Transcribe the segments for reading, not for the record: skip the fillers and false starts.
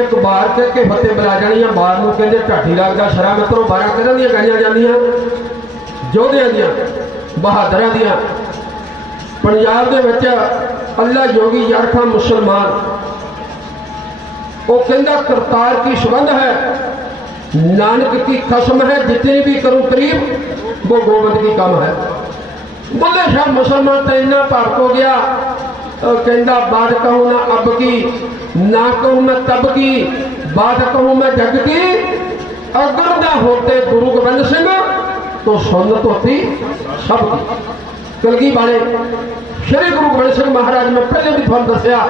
एक बार के फतेह बुला जानी बार में कहते ढाठी लगता शरा मित्रों 12 किहड़ियां दी गाइयां जांदियां योधियां दियां बहादुरां दियां पंजाब दे विच अल्लाह योगी यारखा मुसलमान वो कहता करतार की सुगंध है नानक की कसम है जितनी भी करूं करीब वो गोविंद की कम है। बुल्ले शाह मुसलमान तो इन्ना भड़क हो गया कहता बात कहूँ ना अब की ना कहूँ मैं तब की बात कहूँ मैं जग की अगर ना होते गुरु गोबिंद सिंह तो सुन्नत होती सबकी। कलगी वाले श्री गुरु गोबिंद सिंह महाराज ने पहले भी थोड़ा दसिया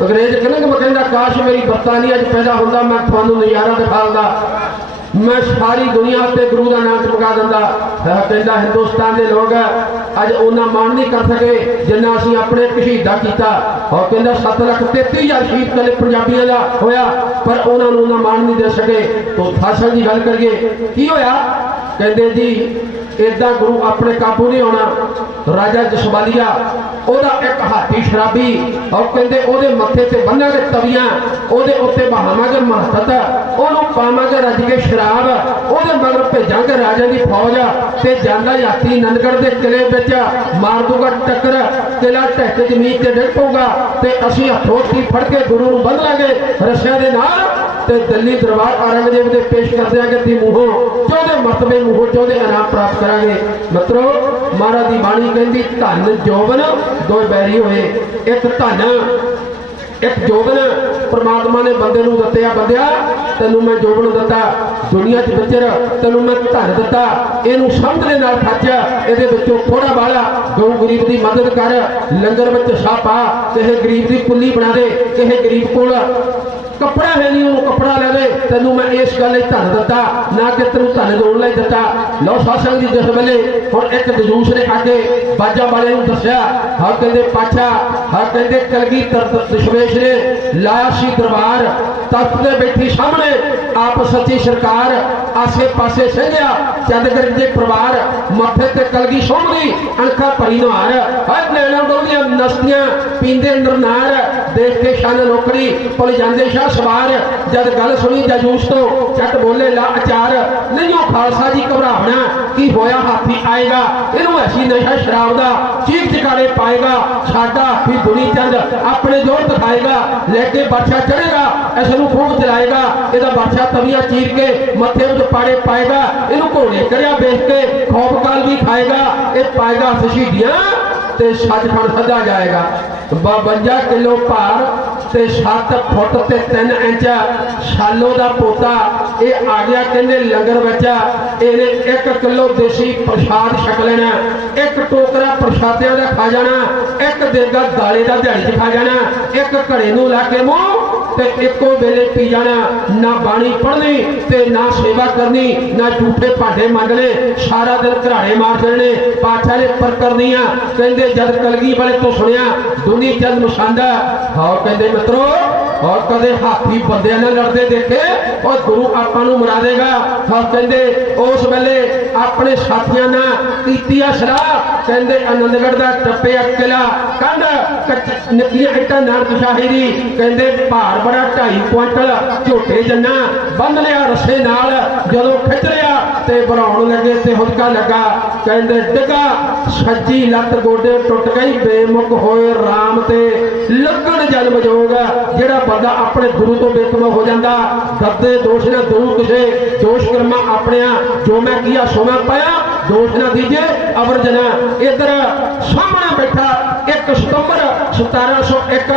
अंग्रेज कहने मैं कहता काश मेरी बरतानिया पैदा होंदा मैं थानू नज़ारा दिखाता मैं सारी दुनिया से गुरु का नाम चमका दिता। कहता हिंदुस्तान के लोग अज उन्ना मान नहीं कर सके जिन्ना असीं अपने शहीदा किया और कहता 7,33,000 शहीद कले पंजाबियों का होया पर उन्होंने मान नहीं दे सके। तो फासल की गल करिए की होया कहते जी इदा गुरु अपने काबू नहीं होना। राजा जसवालिया ओदा एक हाथी शराबी और कहते ओदे मथे ते बन्नांगे तवियां ओदे उत्ते बहावांगे महत्ता ओनू पावांगे रज के शराब ओदे मगर भेजांगे राजा की फौज ते जांदा यात्री नंदगढ़ के किले विच मार दूगा टक्कर किला ढह के जमीन ते डिग पऊगा ते असीं हथों हथी फड़ के गुरु नूं बंध लांगे रस्सियां दे नाल ते दिल्ली दरबार औरंगजेब दे पेश कर देंगे ती मूहों चौदे मरतबे मूहों चौदे इनाम प्राप्त करांगे। मित्रों महाराज की बाणी कहती धन जोबन दो बैरी होए एक धन एक जोबन परमात्मा ने बंदे नूं दत्तिया बंदिया तैनूं मैं जोबन दिता दुनिया च विचर तैनूं मैं धन दिता इनू समझ दे नाल खर्च इहदे विचों थोड़ा बाला गऊ गरीब की मदद कर लंगर विच छा पा किसी गरीब की पुल्ली बना दे किसी गरीब कोल कपड़ा है नहीं उन्होंने कपड़ा ले तेनों मैं इस गल धन दिता ना कि तेन धन जोड़ने दिता। लो सत्संग की जिस वेले हुण एक जलूस ने आके बाजा वाले दसिया हर कहते पाछा हर कहते कलगी दशमेश ने लाया सी दरबार तख्त से बैठी सामने आप सच्ची सरकार आसे पासे संघिया चंद गर्ग के परिवार मथे ते कलगी सोहनी अणखा भरी नहार हर नैना डोलियां नस्तियां पींदे नरनार देख के शन नौकरी भुल जाते शाह सवार जद गल सुनी जजूस तो झट बोले ला अचार नहीं खालसा जी घबरावना की होया हाथी आएगा इनू ऐसी नशा शराब का चीख चिकारे पाएगा साडा हाथी दुनी चंद अपने जोर दिखाएगा लेके बादशाह चढ़ेगा इसनू खूब चलाएगा इहदा बादशाह तवियां चीर के मथे में पाड़े पाएगा इनू घोड़े करिया बेच के खौफ काल भी खाएगा ये पाएगा शहीदियां ते सचखंड सजा जाएगा। 52 किलो भार ते 7 फुट ते 3 इंच सालों का पोता ये आ गया कहते लंगर बच्चा इन्हें 1 किलो देसी प्रसाद छक लेना 1 टोकरा प्रसादिया का खा जाना 1 देगा दाले का दिहाड़ी खा जाना 1 घड़े नूं ला के मूँह ते एको वेले पी जाना ना बाणी पढ़नी ते ना सेवा करनी ना झूठे भांडे मांगने सारा दिन घराड़े मार देने पातशाह ने पर करनिया कहते जद कलगी वाले तो सुनिया दुनी चंद मसांदा हाँ कहते मित्रों और कदे हाथी बंदे ने लड़ते देखे और गुरु आपा नूं मरा देगा। हाँ कहते उस वेले अपने साथियों ना कीतिया सलाह कहते आनंदगढ़ का टप्पे किला कंध निक्कियां इट्टां नाल शाहिरी कहते भार बड़ा 2.5 क्विंटल झोटे जन्ना बंध लिया रस्से नाल जदों खिच लिया ते भराउण लगे ते हुदका लगा कहते डिगा सज्जी लत्त गोडे टुट गई बेमुख होए राम ते लगन जन्म जोग जेड़ा बंदा अपने गुरु तो बेकम हो जाता गद्दे दोष ना दो किसे दोष कर्मा अपने जो मैं किया सो मैं पाया दोष ना दीजिए अवर जना इधर सामने बैठा 1 सितंबर 1701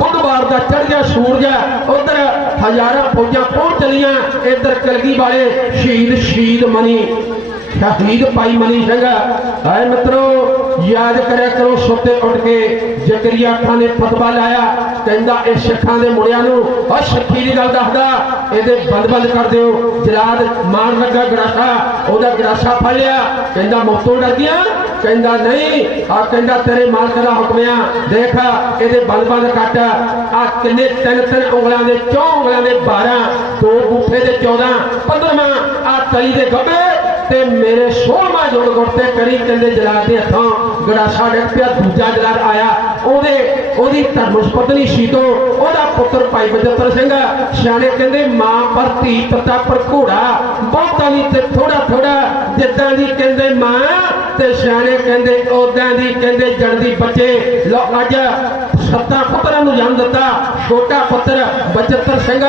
बुधवार का चढ़िया सूरज उधर हजारों फौजा पहुंच चलिया इधर कलगी वाले शहीद मनी शहीद पाई मनी सिंह है मित्रों याद करे करो सुते उठ के जकरिया खान ने फतवा लाया कहंदा इस सिखां दे मुंडियां नूं और सिੱਖੀ दी गल दसदा इहदे बंद कर दिओ जलाद मार लगा गड़ासा ओदा गड़ासा फड़ लिया कहंदा मौतों डर गया कहंदा नहीं आ कहंदा तेरे मालक दा हुक्म आ देख इहदे बंद कट आ किन्ने 3 उंगलां दे 4 उंगलां दे 12 2 बूठे दे 14 15वां आ तली दे गब्बे ते मेरे 16वां जोड़ गुड़ते करी कहंदे जलाद दे हथों गड़ासा डग पिया दूजा जलाद आया ओदी धर्मस पत्नी सीतो ओदा पुत्र भाई बजतर सिंह सियाने कहंदे मां पर धी पता पर घोड़ा बहुता नहीं ते थोड़ा थोड़ा जिद्दां दी कहंदे मां ते सियाने कहंदे ओदां दी कहंदे जड़दी बच्चे लो अज 7 पुत्रां नूं जन्म दिता छोटा पुत्र बजतर सिंह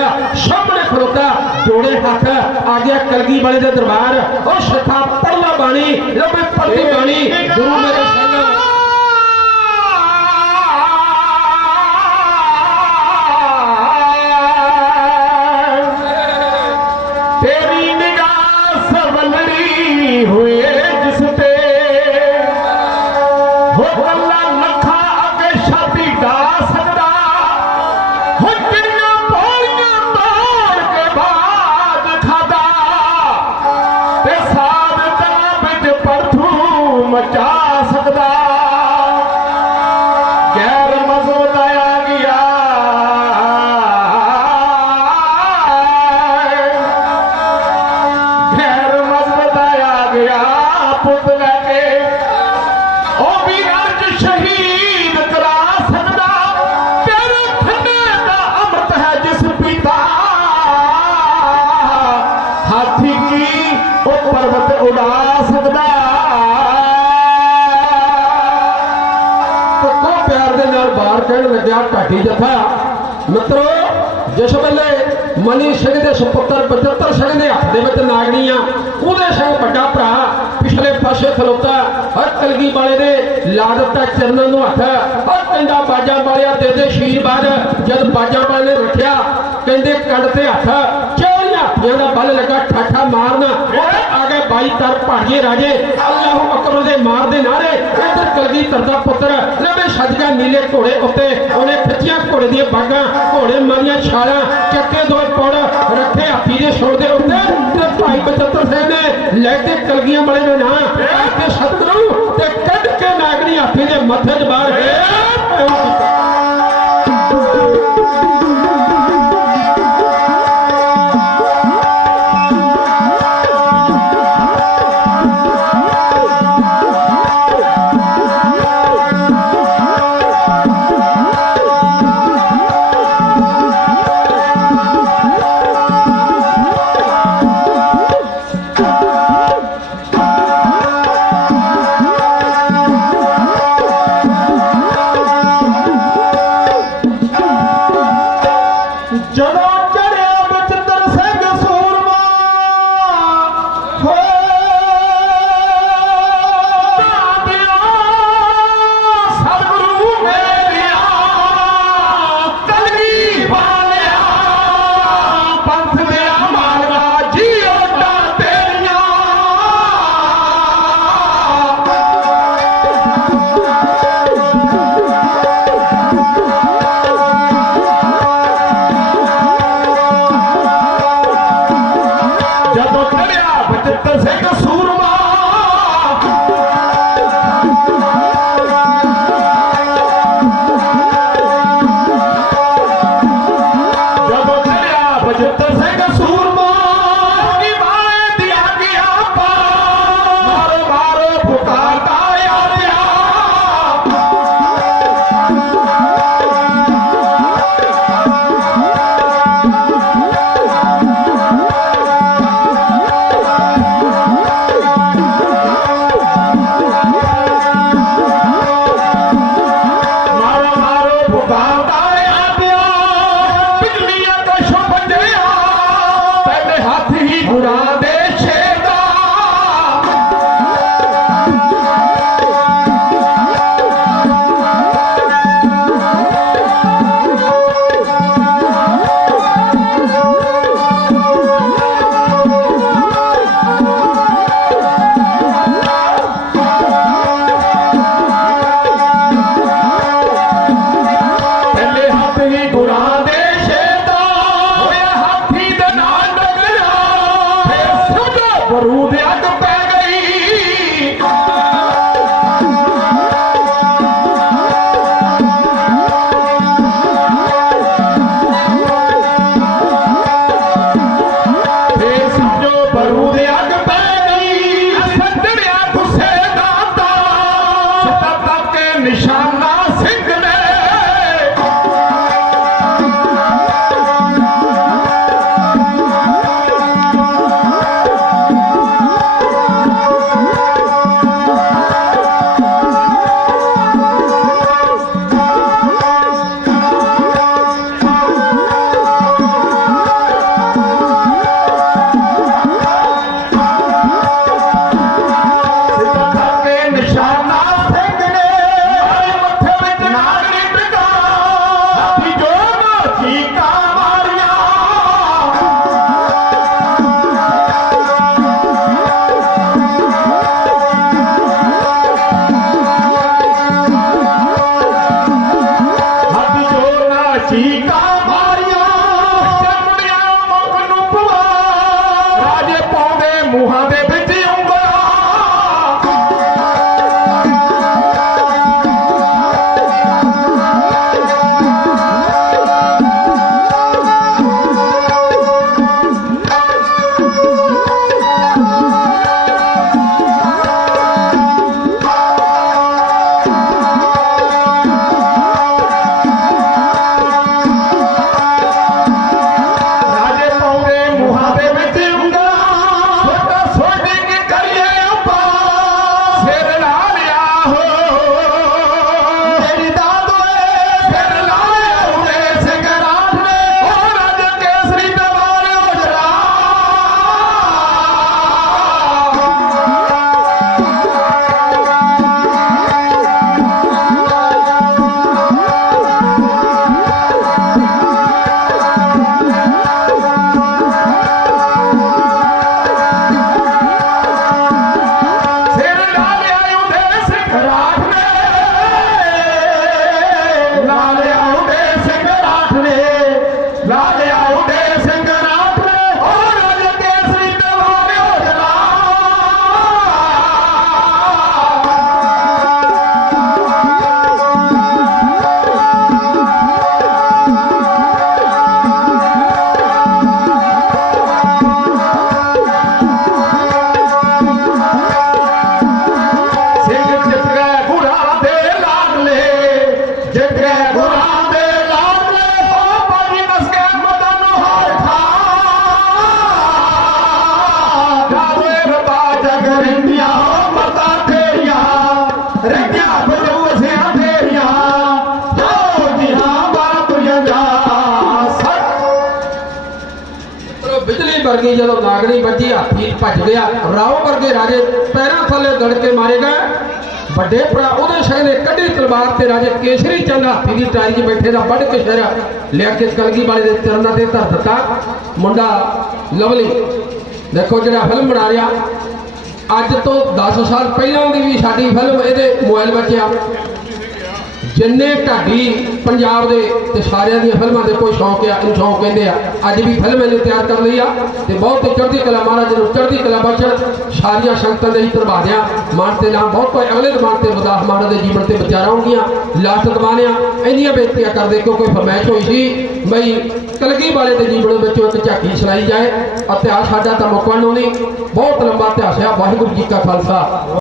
सामने खलोता जोड़े हाथ आ गया कलगी वाले दे दरबार और सथा पढ़ला बाणी लो मैं पढ़ती बाणी गुरु मेरे संग ढाटी जथा मित्रों जिस वेले मनी सिंह के सुपुत्र बजतर सिंह के हथ के नागणियां उहदे सिंह बड़ा भरा पिछले पासे खलोता हर कलगी वाले ने ला दिता चरणों नूं हथ हर कहंदा बाजा वालिया दे दे आशीर्वाद जब बाजा वाले ने रखिया कहंदे कंड ते हथ 4 हाथियों का बल लगा ठाठा मारना आ गए पाई कर भाड़िए राजे अल्लाह अकबर दे मार दे नारे इधर कलगीधर दा पुत्र लबे सजगा नीले घोड़े उत्ते उन्हें खिच्चियां घोड़े दी बागां घोड़े मारियां छालां चक्के दो पौड़ रखे हाथी दे सोर दे उत्ते ते भाई बचतर सिंह ने लैके कलगियां वाले ने ना आके सतगुरु ते कढ के नागनी हाथी दे मथे च बाहर है वर्गी जो नागनी बची हाथी भज गया राव वर्गे राजे पैरों थले गड़ के मारे गए बड़े भरा उदय सिंह ने कड़ी तलवार से राजे केसरी चंद हाथी की टारी च बैठे का बढ़ के शहर लिया के कलगी वाले के चरणों से धर दिता मुंडा लवली देखो जो फिल्म बना रहा अज तो 10 साल पहलों की भी साड़ी फिल्म ये मोबाइल में जिन्ने ढाडी पंजाब दे ते सारियां दी फिल्मां दे कोई शौक है इन शौक कहते हैं अज भी फिल्म इन्हें तैयार कर ली ते बहुत ही चढ़ती कला महाराज ने चढ़ती कला बख्श सारिया संगतां दे तरवा दिया मानते नाम बहुत कोई अगले मानते वदास महाराज के जीवन से बचारा होंगियां लास्ट दबाने इन्नियां बेनतियां कर दे क्योंकि फरमाइश हुई सी बई कलगी वाले के जीवन में एक झाकी सुनाई जाए इतिहास साडा तो मुकण नहीं बहुत लंबा इतिहास है वाहिगुरू जी का खालसा।